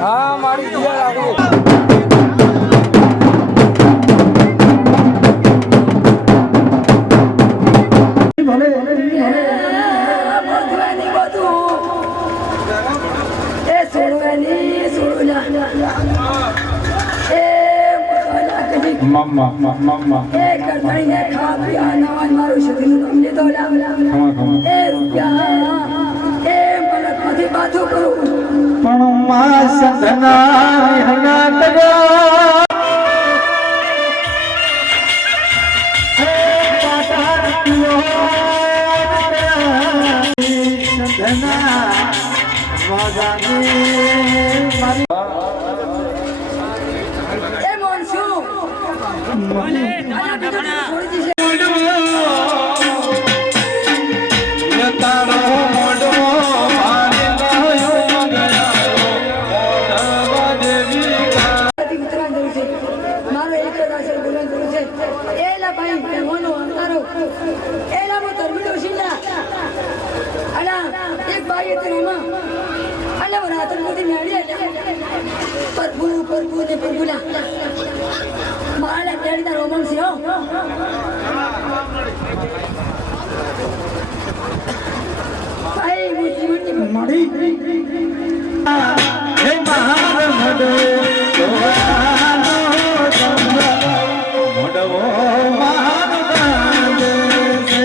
હા મારી દિયા આવી મમ્મા એ કરતાઈને ખા પીયા નવાજ મારું શરીર તમને તો લાવ એ રૂપિયા એ મલકમાંથી બાથું કરું પણ માં સંધના હના તગો હે પાટા પિયો સંધના વાજાની મારી એ મોનસુ મને આના બીજું છોડી દીશે તારો મોઢો મારો એક જ આશર બોલવાનું જરૂર છે એલા ભાઈ મહેમાનો અંતારો એલા મો તરબીડો શિંદા અલા એક ભાઈ તે રોમા અલા વરાતર મોદી મેળી પ્રભુ ને પ્રભુલા માલા મેળી તા રોમન છે હો ભાઈ હું જીવનની મળી હે મહાર મડે મોડવો મહાન છે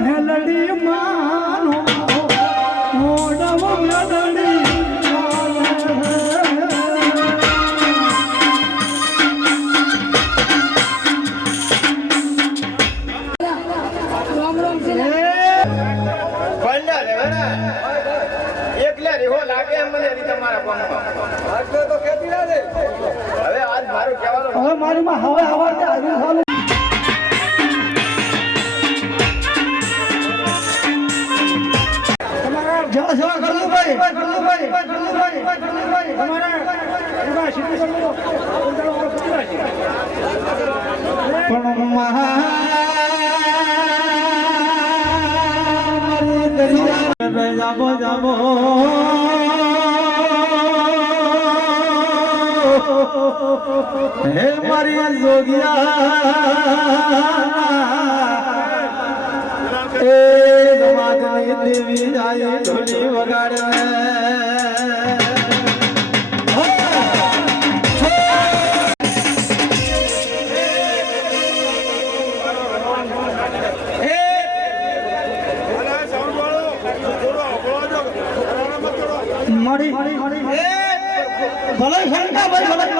મેલડી માનો મોડવો મેલડી રામ રામ છે બંડા લેવાના એકલા રેહો લાગે મને રી તમારા કામમાં આટલો તો કેતી ના દે હવે આજ મારું કહેવાનું હવે મારી માં હવે હવારથી આવી ચાલુ જવા જવા કરલું ભાઈ તમારા એવા સીધી કરલું પણ જાબો જાબો હે મારી જોગિયા એ સમાજની દેવી જાય ઢોલી વગાડે મળી ભલે ખંડા ભાઈ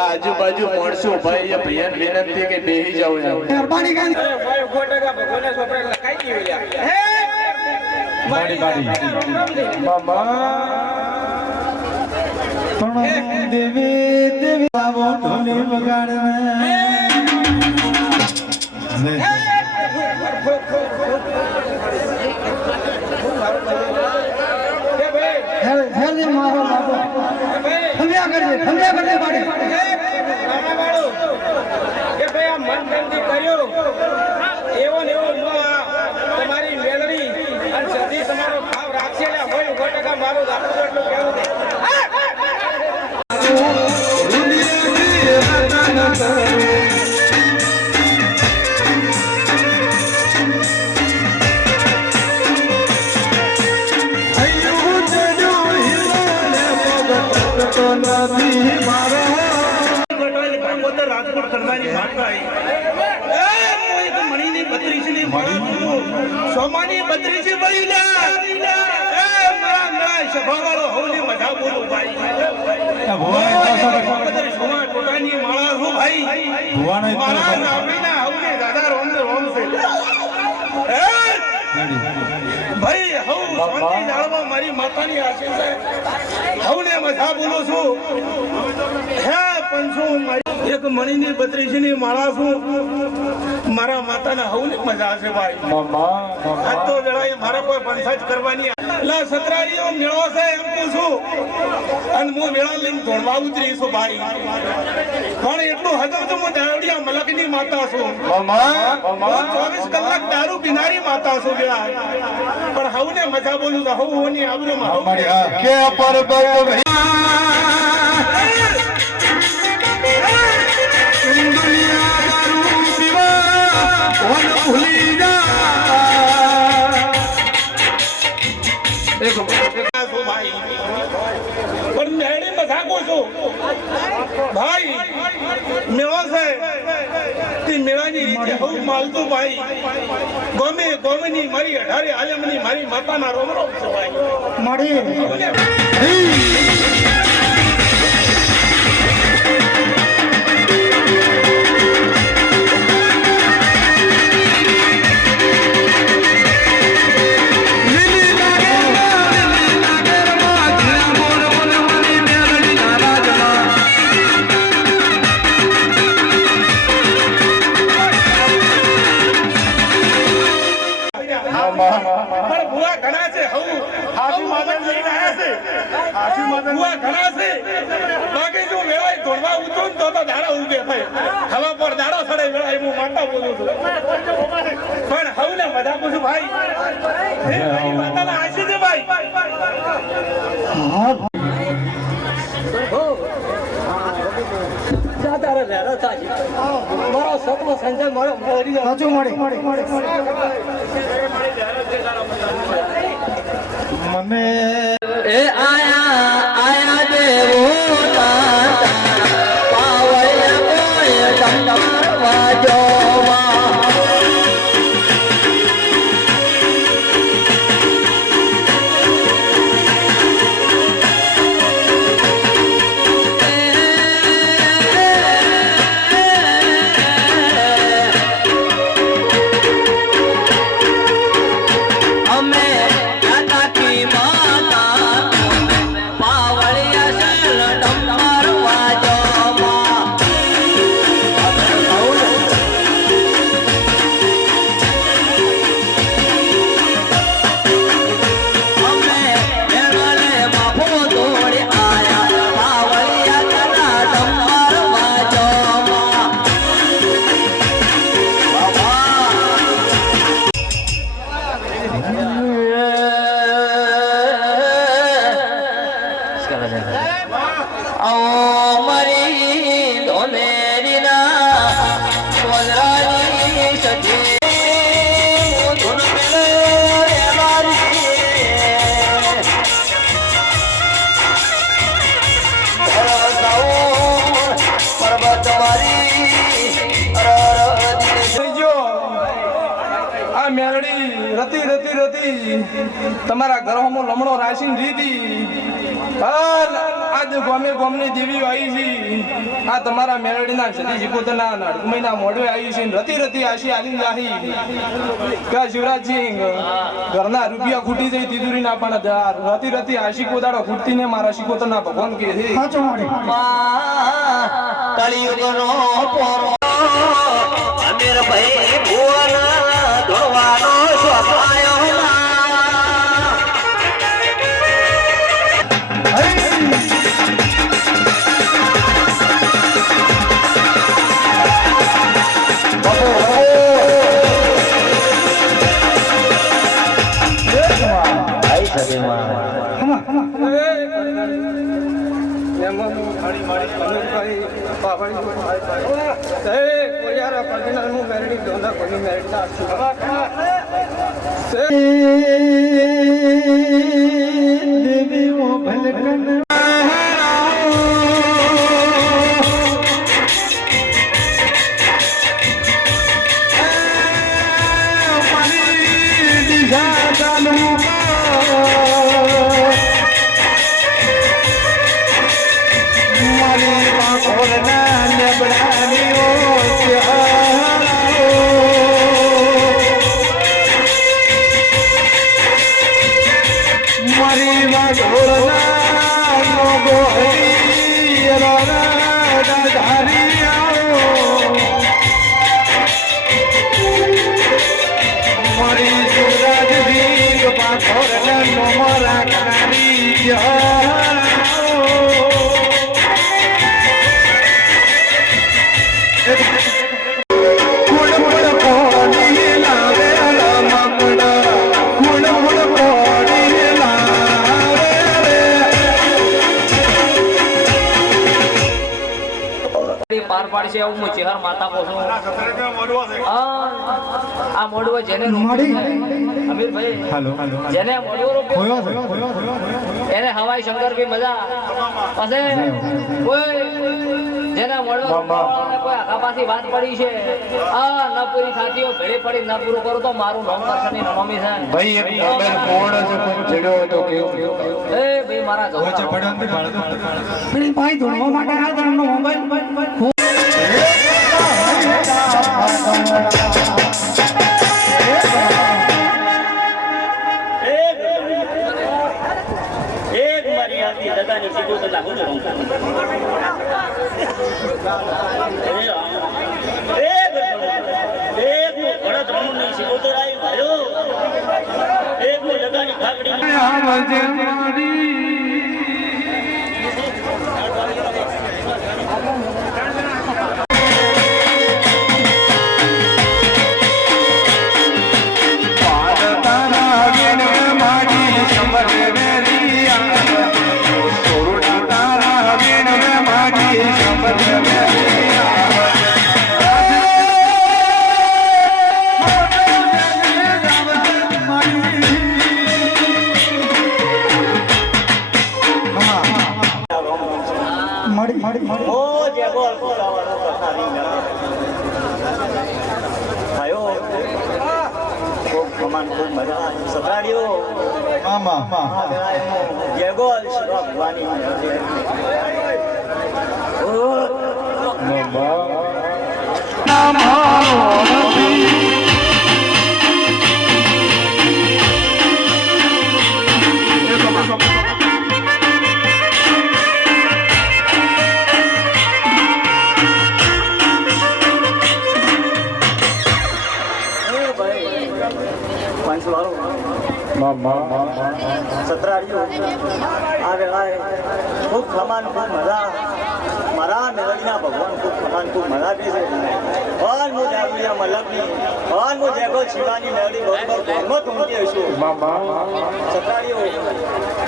આજુબાજુ માણસો ભાઈ ભૈયા વિનંતી કે બેહી જાવ મહેરબાની કરી ભાઈ ગોટકા ભગવાનના છોકરા લખાઈ ગયું યાર હે માડી મામા પણ દેવી દેવી આવો ઢોલી વગાડે હેલે મારો બાબો ફલ્યા કરજે બાડે નાના વાળો કે ભાઈ આ મન ગંદી કર્યો એવો ને એવો તમારી મેલડી અને સદી તમારો ભાવ રાખશે હોય ગોટકા મારો દાખલો એટલું કેવું છે રાજકોટ કરવાની માતા મણીની 32 સોમાની 32 બળીલા એ મારા સભાવાળો હવની મજા બોલો ભાઈ સોમા ટોટાની માળા હું ભાઈ મારા નામીના હવને દાદા રોમ છે ભાઈ હવ શાંતિ જાળવો મારી માતાની આશીષ છે હવને મજા બોલું છું હે પંચું મારી એક મણીની 32 ની માળા છું મારા માતાના હવને મજા છે ભાઈ આ તો જણાય મારે કોઈ પંચાયત કરવાની લા સતરારીઓ મેળો છે એમ પૂછું અને હું મેળા લઈને ધોળવા ઉતરી છું ભાઈ પણ એટલું હજુ તો હું દાવડિયા મલકની માતા છું હું 24 કલાક દારૂ પીનારી માતા છું બેડા પણ હવને મજા બોલું તો હવ હોની આબરૂમાં કે પરબત ભૂલી જા પણ મેળી મજાકો છું ભાઈ મેળો છે તે મેળાની રીતે હું માલતું ભાઈ ગોમેની મારી 18 આલમની મારી માતાના રોમ રોમ છે ભાઈ મળી પણ ભુવા ઘણા છે હાસુ માતા લઈને આયા છે ભુવા ઘણા છે બાકી જો વેળાય ધોળવા ઉતરું તો દાડા ઉભે થાય હવા પર દાડો સડે વેળાય હું માતા બોલું છું પણ હવને મજા પૂછું ભાઈ હે મારી માતાના આશી છે ભાઈ તારે વહેલો થાય મારો સપનો સંજય મારો સાચું મળી મને એ આયા દેવો પાવયા કોઈ સંગમવા જોવા તમારા ઘરોમાં લમણો રાશિન રીતી આજ ગોમની દેવી આવી છે આ તમારા મેરડીના સતી જીપોતના નડકમઈના મોઢે આવી છે રતી રતી આશી આલી જાહી કે શિવરાજસિંહ ઘરના રૂપિયા ખૂટી જઈ તિજોરી ના પણ રતી રતી આશી કોદાડો ખૂટતી ને મારા શિકોતરના ભગવાન કે છે સાચું મળી કળિયુગનો પોરો અમીર ભાઈ ભુવન ધોવાનો સ્વભાયો દેવી ઓ ભલકન પાર પાડશે એવું હું ચેહર માતા પોછું આ મોડવો જેને અમીરભાઈ જેને મોડવો રોપ્યો એને હવાઈ શંકર ભી મજા પછી કોઈ જેના મોડવો કોઈ આખાપાસી વાત પડી છે આ ન પૂરી થાતી હોય ભેળી પડી ન પૂરું કરું તો મારું નામ કરશની નોમી છે ભાઈ એક મોબાઈલ કોણ છે કોણ છેડ્યો હોય તો કેવું એ ભાઈ મારા વચ્ચે જવા પડ્યો નથી બાળકો ભાઈ ધોવા માટે આ તરફનો મોબાઈલ એક મારી આખી દગાની સીધું તો લાગુ જ રહું એક નું ભરત રમણ ની સીધું રાય ભાઈઓ એક નું દગાની ભાગડી સતરાડીઓ આ વેળાએ ખૂબ ખમાન ખૂબ મજા મારા મેળવીના ભગવાન ખૂબ ખમાન ખૂબ મજા દે છે ભગવાન હું જાગુયા મલકની ભગવાન હું જેગો શિવાની મેળવી બરોબર ધર્મત ઊંઘી હશું સતરાડીઓ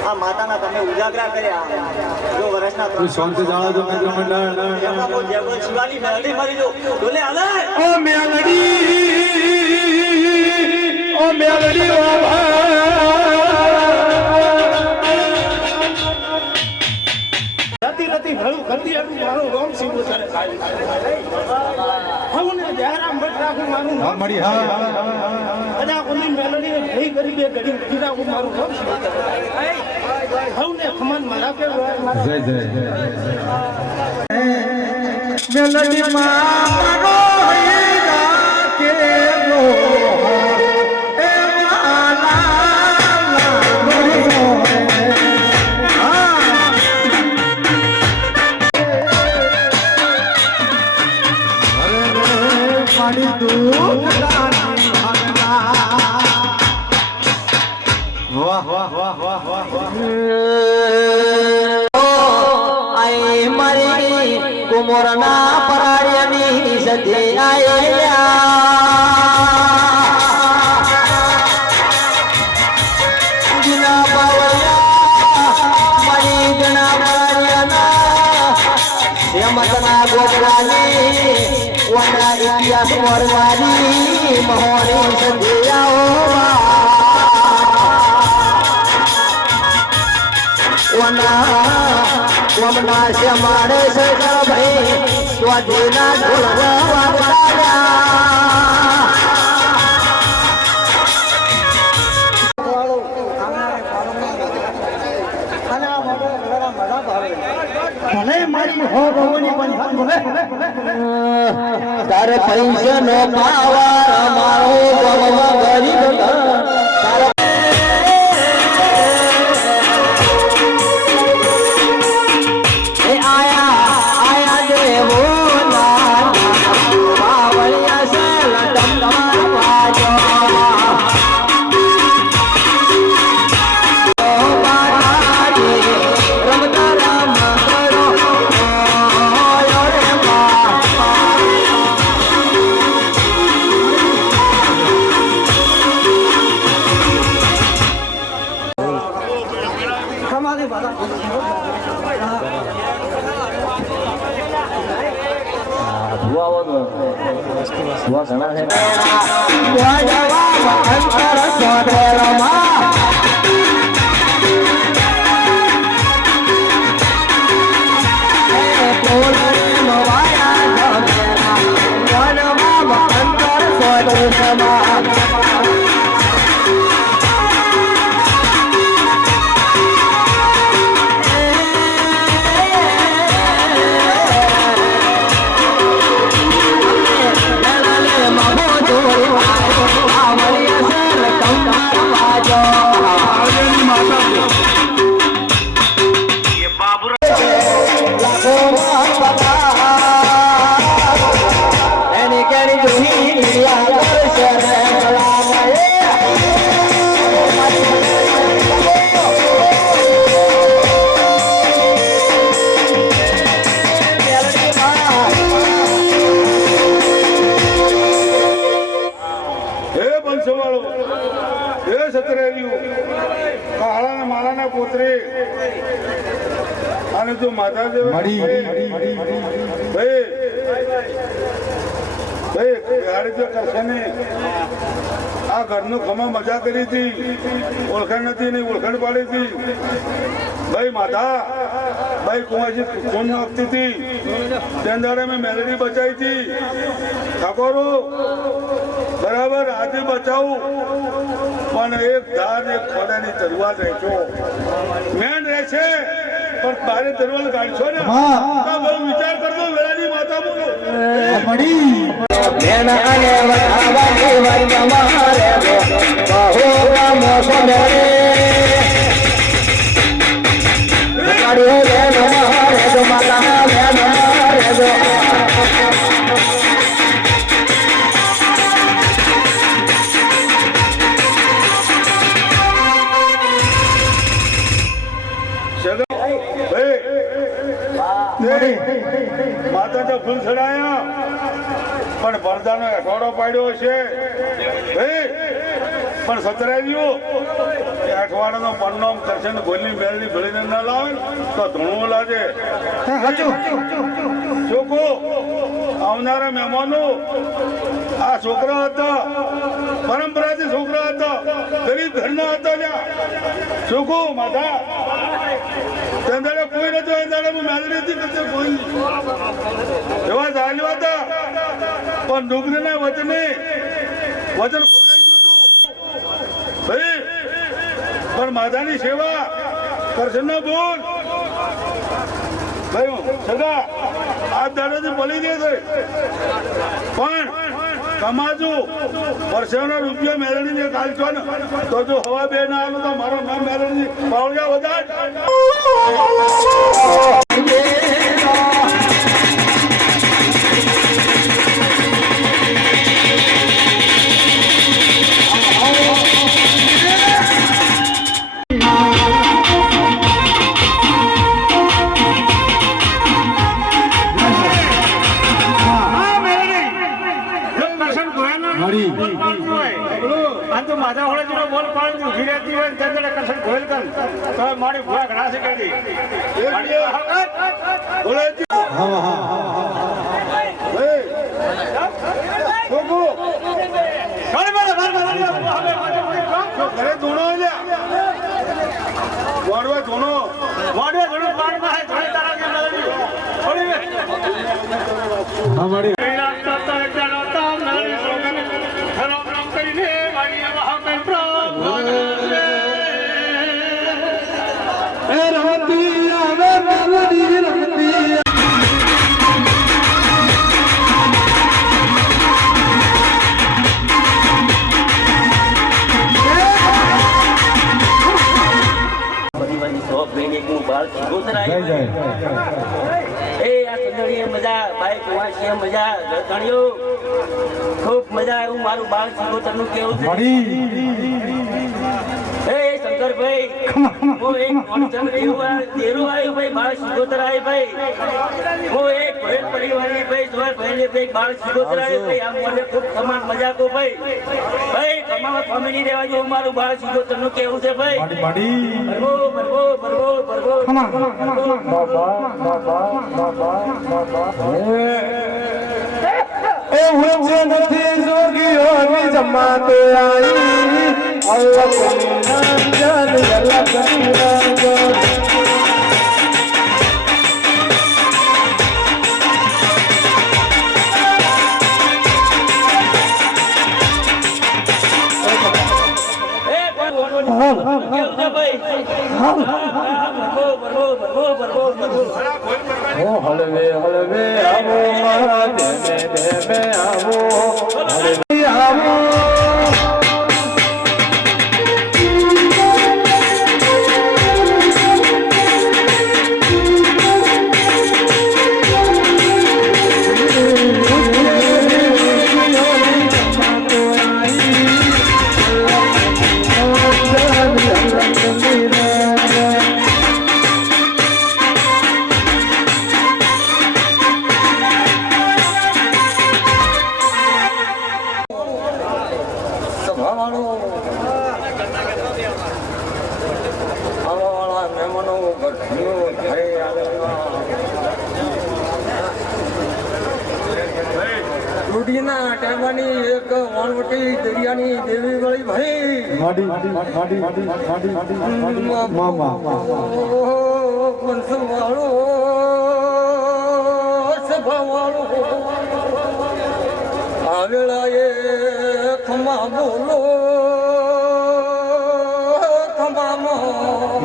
આ માતાના તમે ઉજાગરા કર્યા જો વર્ષના શાંતિ જાણો તો મિત્ર મંડળ જેગો શિવાની મેળવી મરી જો બોલે હાલે ઓ મેલડી નથી ભલું ગંદી હતું મારું રોમ સીધું કરે હું ને જયરામ ભટ્ટ રાખું મારું હા મળી હા અને ઓલી મેલડી ભઈ કરી બે ઘડી કીધા હું મારું રોમ સીધું કરે હું ને ખમન મારા કે જય જય મેલડી મારો કે નો વાહ વાહ વાહ વાહ વાહ આઈ મારી કુમોરના પરાયની સતી આયા જુના બાવળિયા મારી જના પરાયના યમતના ગોપરાની વના ઇતિહાસ મોરવારી મહોરી સતી આવો વમના શ્યામાડે સગા ભાઈ સ્વાધીના ઢોલવા તારે પૈસા નો પાવા મારો ગરીબ બેરા ગોડવા અંતર સોટેલમાં પોલરી નવાયા બેરા ગોડવા અંતર સોટેલમાં અને જો માતા ભાઈ ગાડી તો કરશે નહીં. આ ઘરનું ખમા મજા કરી હતી, ઓળખાણ નથી નહીં ઓળખાણ પાડી હતી. ભાઈ માતા ભાઈ કુંવાજી ખૂન નાખતી હતી, તેના દાડે મેં મેલડી બચાવી હતી. ઠાકોરો બરાબર આજે બચાવું પણ એક ધાર એક ખોડાની તરવાર રહેશો, મેન રહેશે પણ બારે તરવાર કાઢશો ને તો બહુ વિચાર કરજો. વેળાની માતા બોલો બેન અને વટાવાની વર્ગમાં રહેજો બહુ રામો સોનેરે ગાડીઓ બેન રહેજો માતા બેન રહેજો માતા તો ફૂલ ચડાયા પણ ભરદાનો અઠવાડો પાડ્યો છે પણ સતરાજીઓ અઠવાડાનો પરનામ કરશે ને ગોલની બેલની ભળીને ના લાવે તો ધૂણું લાગે. છોકરો આવનારા મહેમાનો આ છોકરા હતા, પરંપરાથી છોકરા હતા, ગરીબ ઘરના હતા. છોકરો માતા તેના કોઈ નતો, એના મેલડી હતી કરશે કોઈ એવા ચાલ્યો હતા પણ ડુંગળીના વચન ખોલાઈ ગયું ભાઈ. પણ માતાની સેવા કરશે ના બોલ ભાઈ સદા આ દાડાથી પલી દે છે પણ કમાજો વર્ષોનો રૂપિયા મેળવીને કાઢશો ને તો જો હવા બે ના આલો તો મારો નામ મેળવી પાવડિયા વધાર. માતા હોળે જેનો બોલ પાડી ઉભી રહેતી હોય ત્યારે કસર ગોલ કર તો મારી ભૂલા ઘણા છે કરી ઘરે ધૂણો વાડવા ધૂણો વાડવા ધૂણો પાડમાં હે ધૂણી તારા કે અમારી ખૂબ મજા આવ્યું. મારું બાળ શિકોતર નું કેવું છે શંકરભાઈ હું એક દેરું આવ્યું ભાઈ બાળ શિકોતર આવ્યું ભાઈ. હું એક ભેટ પરિવારની ભાઈ જોર ભાઈને ભાઈ બાળ શિકોતર આવ્યું ભાઈ. આમ મને ખૂબ સમાન મજા કો ભાઈ ભાઈ કમાવા ફેમિલી રહેવા જેવું મારું બાળ શિકોતર નું કેવું છે ભાઈ. ભરવો ભરવો ભરવો ભરવો એ ઊંચે નથી જોગીઓની જમાતો આવી અલ્લાહની નામ અલ્લાહની નામ હળવે હળવે આવો મારા દેવે દેવે આવો હળવે આવો દૂધીના ટેમાની એક વણવટી દરિયાની દેવી વળી ભાઈ પંચવાળો સભાવાળો આવેલા એ ખમા બોલો ખમામાં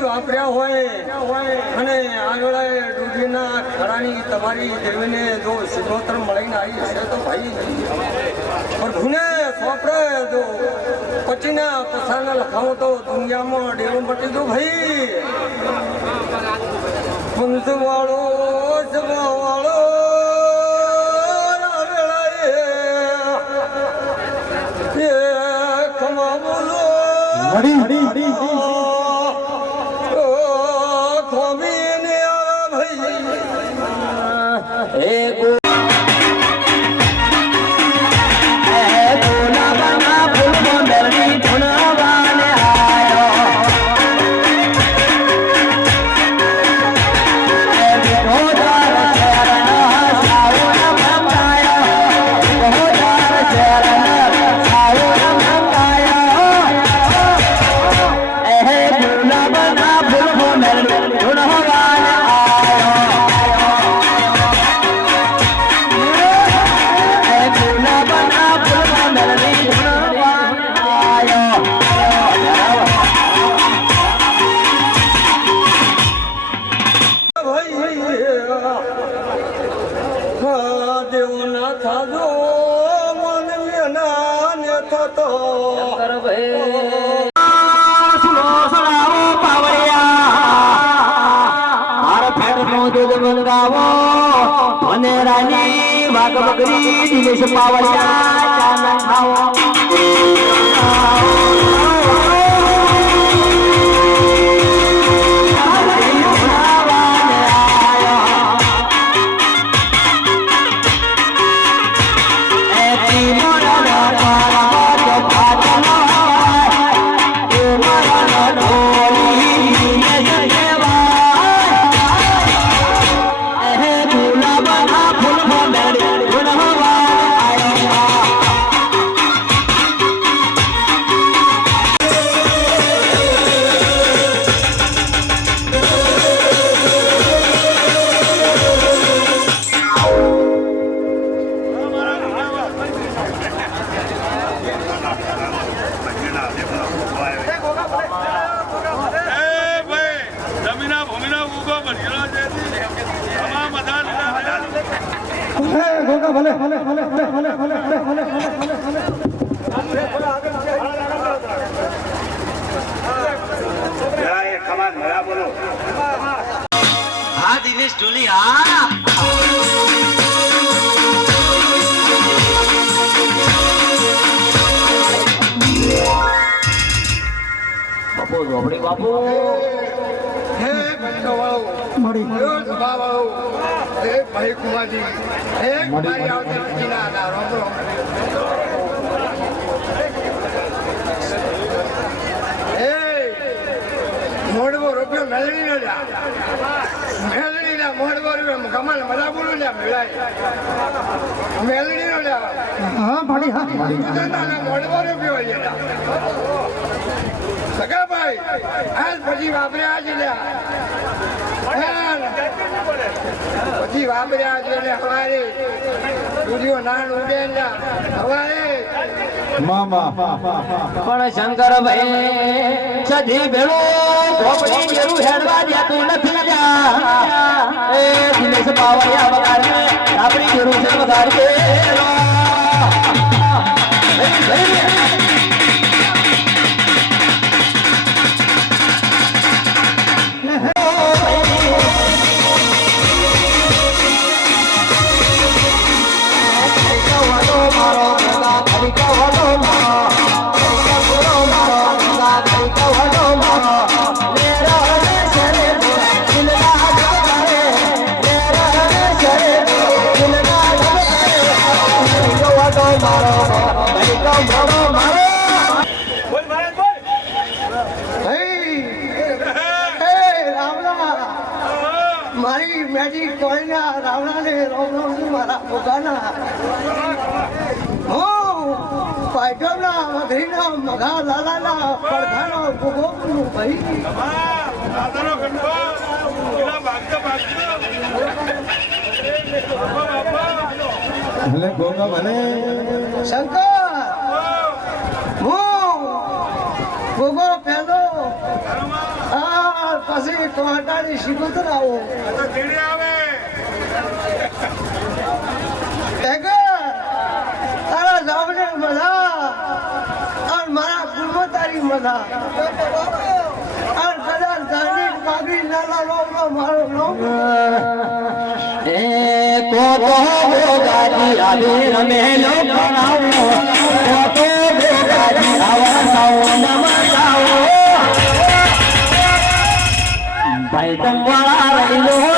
વાપર્યા હોય અને આંગળાએ ડૂબીના ખડાની તમારી દેવીને જો સિદ્ધોત્તર મળીને આવી હશે તો ભાઈ પ્રભુને સોંપડે જો પછીના પસાના લખાવો તો દુનિયામાં ડેવું પટી દો ભાઈ પંચવાળો જવાવાળો ખમા બોલો અને રાની વાઘ બકરી દિનેશ પાવડિયા ખાવો ગોગા ભલે ભલે ભલે ભલે ભલે ભલે ભલે હા દિનેશ ઢોલી હા બાપુ ઝોપડી બાપુ મળી મોડવો રૂપિયો મેળવી નો મેળવી ના મોડવો રૂપિયો કમાલ મજા બોલું લ્યા મેળાય મેળવી નો લ્યા હા મળી હા મળી મોડવો રૂપિયો સગા ભાઈ આજ પછી વાપર્યા છે લ્યા પછી વાપર્યા છે એટલે હવારે સૂર્યો નાણ ઉડે હવારે મામા પણ શંકરભાઈ સધી ભેળો ઝોપડી જેવું હેડવા દેતું નથી લ્યા એ દિનેશ પાવડિયા વગાડે આપણી જરૂર છે વગાડજે મારી મેજી કોઈના રાવણાને રોમ મારા પોતાના હું પાઇટોના મધરીના મઘા લાલાના પડધાનો ભોગોનું ભાઈ ભલે ગોગા ભલે શંકર હું ભોગો પેલો પછી ટોટાની શિકોતર આવો તારા જામને મજા અને મારા કુલમાં તારી મજા અને કદાચ ધાર્મિક પાગડી નાના લોમનો મારો લોમ એ કોતો ગાડી આવે રમેલો ભણાવો કોતો ગાડી આવા સાઓ નમસાઓ ભાઈ તમવાળા રહીલો